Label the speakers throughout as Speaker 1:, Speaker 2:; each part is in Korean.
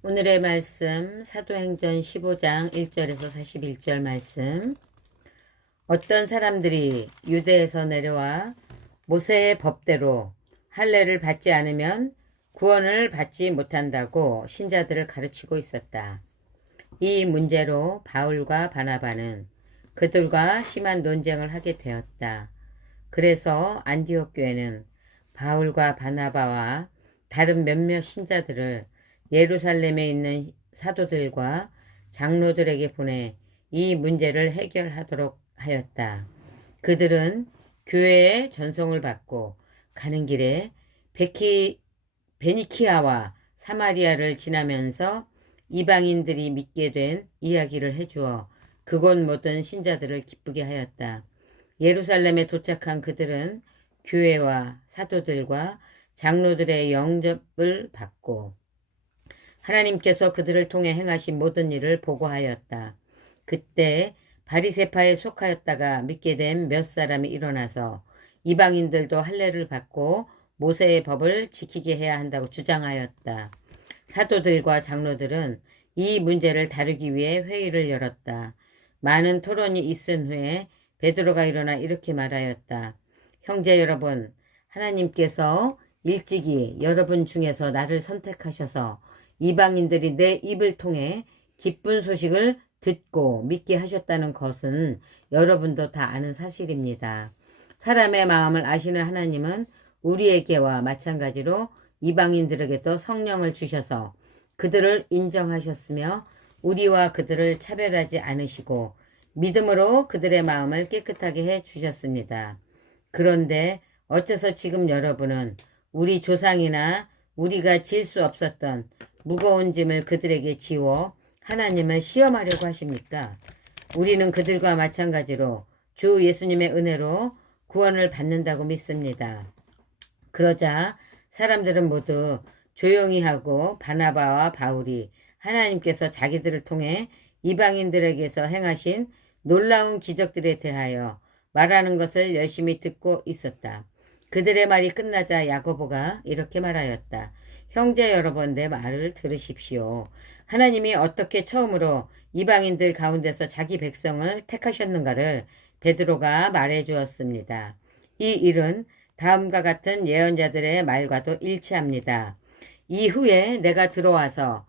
Speaker 1: 오늘의 말씀 사도행전 15장 1절에서 41절 말씀 어떤 사람들이 유대에서 내려와 모세의 법대로 할례를 받지 않으면 구원을 받지 못한다고 신자들을 가르치고 있었다. 이 문제로 바울과 바나바는 그들과 심한 논쟁을 하게 되었다. 그래서 안디옥 교회는 바울과 바나바와 다른 몇몇 신자들을 예루살렘에 있는 사도들과 장로들에게 보내 이 문제를 해결하도록 하였다. 그들은 교회의 전송을 받고 가는 길에 베키, 베니키아와 사마리아를 지나면서 이방인들이 믿게 된 이야기를 해주어 그곳 모든 신자들을 기쁘게 하였다. 예루살렘에 도착한 그들은 교회와 사도들과 장로들의 영접을 받고 하나님께서 그들을 통해 행하신 모든 일을 보고하였다. 그때 바리세파에 속하였다가 믿게 된 몇 사람이 일어나서 이방인들도 할례를 받고 모세의 법을 지키게 해야 한다고 주장하였다. 사도들과 장로들은 이 문제를 다루기 위해 회의를 열었다. 많은 토론이 있은 후에 베드로가 일어나 이렇게 말하였다. 형제 여러분, 하나님께서 일찍이 여러분 중에서 나를 선택하셔서 이방인들이 내 입을 통해 기쁜 소식을 듣고 믿게 하셨다는 것은 여러분도 다 아는 사실입니다. 사람의 마음을 아시는 하나님은 우리에게와 마찬가지로 이방인들에게도 성령을 주셔서 그들을 인정하셨으며 우리와 그들을 차별하지 않으시고 믿음으로 그들의 마음을 깨끗하게 해 주셨습니다. 그런데 어째서 지금 여러분은 우리 조상이나 우리가 질 수 없었던 무거운 짐을 그들에게 지워 하나님을 시험하려고 하십니까? 우리는 그들과 마찬가지로 주 예수님의 은혜로 구원을 받는다고 믿습니다. 그러자 사람들은 모두 조용히 하고 바나바와 바울이 하나님께서 자기들을 통해 이방인들에게서 행하신 놀라운 기적들에 대하여 말하는 것을 열심히 듣고 있었다. 그들의 말이 끝나자 야고보가 이렇게 말하였다. 형제 여러분 내 말을 들으십시오. 하나님이 어떻게 처음으로 이방인들 가운데서 자기 백성을 택하셨는가를 베드로가 말해 주었습니다. 이 일은 다음과 같은 예언자들의 말과도 일치합니다. 이후에 내가 들어와서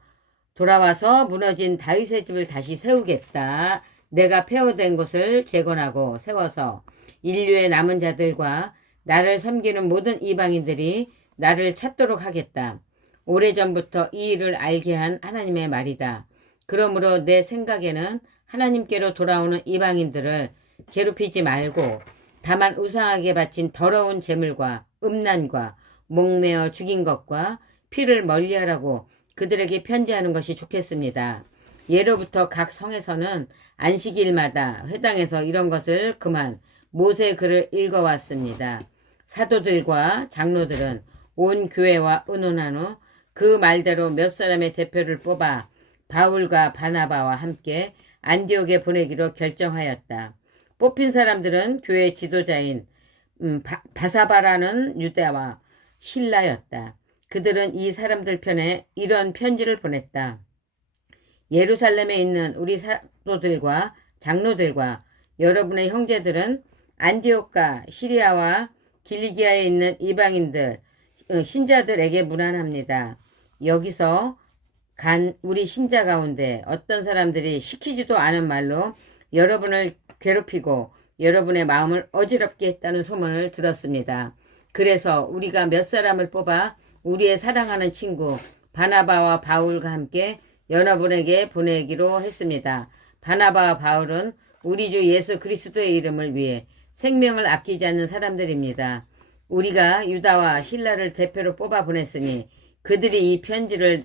Speaker 1: 돌아와서 무너진 다윗의 집을 다시 세우겠다. 내가 폐허된 곳을 재건하고 세워서 인류의 남은 자들과 나를 섬기는 모든 이방인들이 나를 찾도록 하겠다. 오래전부터 이 일을 알게 한 하나님의 말이다. 그러므로 내 생각에는 하나님께로 돌아오는 이방인들을 괴롭히지 말고 다만 우상하게 바친 더러운 재물과 음란과 목매어 죽인 것과 피를 멀리하라고 그들에게 편지하는 것이 좋겠습니다. 예로부터 각 성에서는 안식일마다 회당에서 이런 것을 그만 모세 글을 읽어왔습니다. 사도들과 장로들은 온 교회와 의논한 후 그 말대로 몇 사람의 대표를 뽑아 바울과 바나바와 함께 안디옥에 보내기로 결정하였다. 뽑힌 사람들은 교회 지도자인 음, 바, 바사바라는 유대와 신라였다. 그들은 이 사람들 편에 이런 편지를 보냈다. 예루살렘에 있는 우리 사도들과 장로들과 여러분의 형제들은 안디옥과 시리아와 길리기아에 있는 이방인들 어, 신자들에게 무난합니다. 여기서 간 우리 신자 가운데 어떤 사람들이 시키지도 않은 말로 여러분을 괴롭히고 여러분의 마음을 어지럽게 했다는 소문을 들었습니다. 그래서 우리가 몇 사람을 뽑아 우리의 사랑하는 친구 바나바와 바울과 함께 여러분에게 보내기로 했습니다. 바나바와 바울은 우리 주 예수 그리스도의 이름을 위해 생명을 아끼지 않는 사람들입니다. 우리가 유다와 신라를 대표로 뽑아 보냈으니 그들이 이 편지를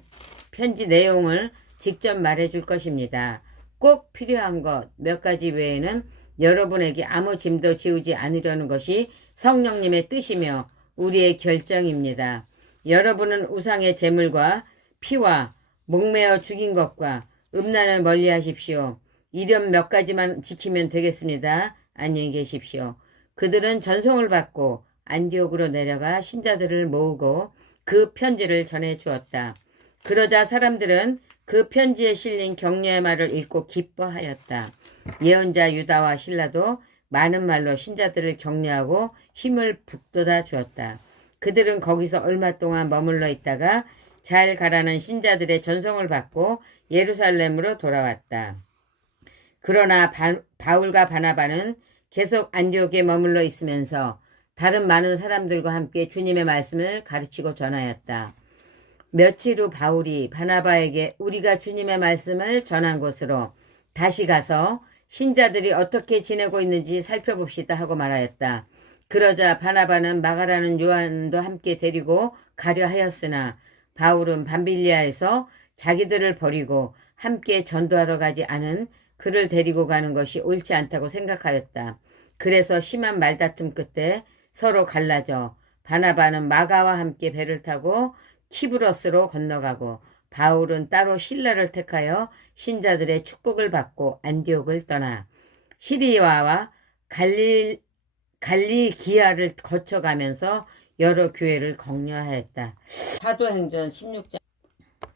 Speaker 1: 편지 내용을 직접 말해 줄 것입니다. 꼭 필요한 것 몇 가지 외에는 여러분에게 아무 짐도 지우지 않으려는 것이 성령님의 뜻이며 우리의 결정입니다. 여러분은 우상의 재물과 피와 목매어 죽인 것과 음란을 멀리 하십시오. 이름 몇 가지만 지키면 되겠습니다. 안녕히 계십시오. 그들은 전송을 받고 안디옥으로 내려가 신자들을 모으고 그 편지를 전해 주었다. 그러자 사람들은 그 편지에 실린 격려의 말을 읽고 기뻐하였다. 예언자 유다와 신라도 많은 말로 신자들을 격려하고 힘을 북돋아 주었다. 그들은 거기서 얼마 동안 머물러 있다가 잘 가라는 신자들의 전송을 받고 예루살렘으로 돌아왔다. 그러나 바, 바울과 바나바는 계속 안디옥에 머물러 있으면서 다른 많은 사람들과 함께 주님의 말씀을 가르치고 전하였다. 며칠 후 바울이 바나바에게 우리가 주님의 말씀을 전한 곳으로 다시 가서 신자들이 어떻게 지내고 있는지 살펴봅시다 하고 말하였다. 그러자 바나바는 마가라는 요한도 함께 데리고 가려 하였으나 바울은 밤빌리아에서 자기들을 버리고 함께 전도하러 가지 않은 그를 데리고 가는 것이 옳지 않다고 생각하였다. 그래서 심한 말다툼 끝에 서로 갈라져 바나바는 마가와 함께 배를 타고 키브로스로 건너가고 바울은 따로 신라를 택하여 신자들의 축복을 받고 안디옥을 떠나 시리아와 갈릴 갈리기아를 거쳐가면서 여러 교회를 격려하였다. 사도행전 16장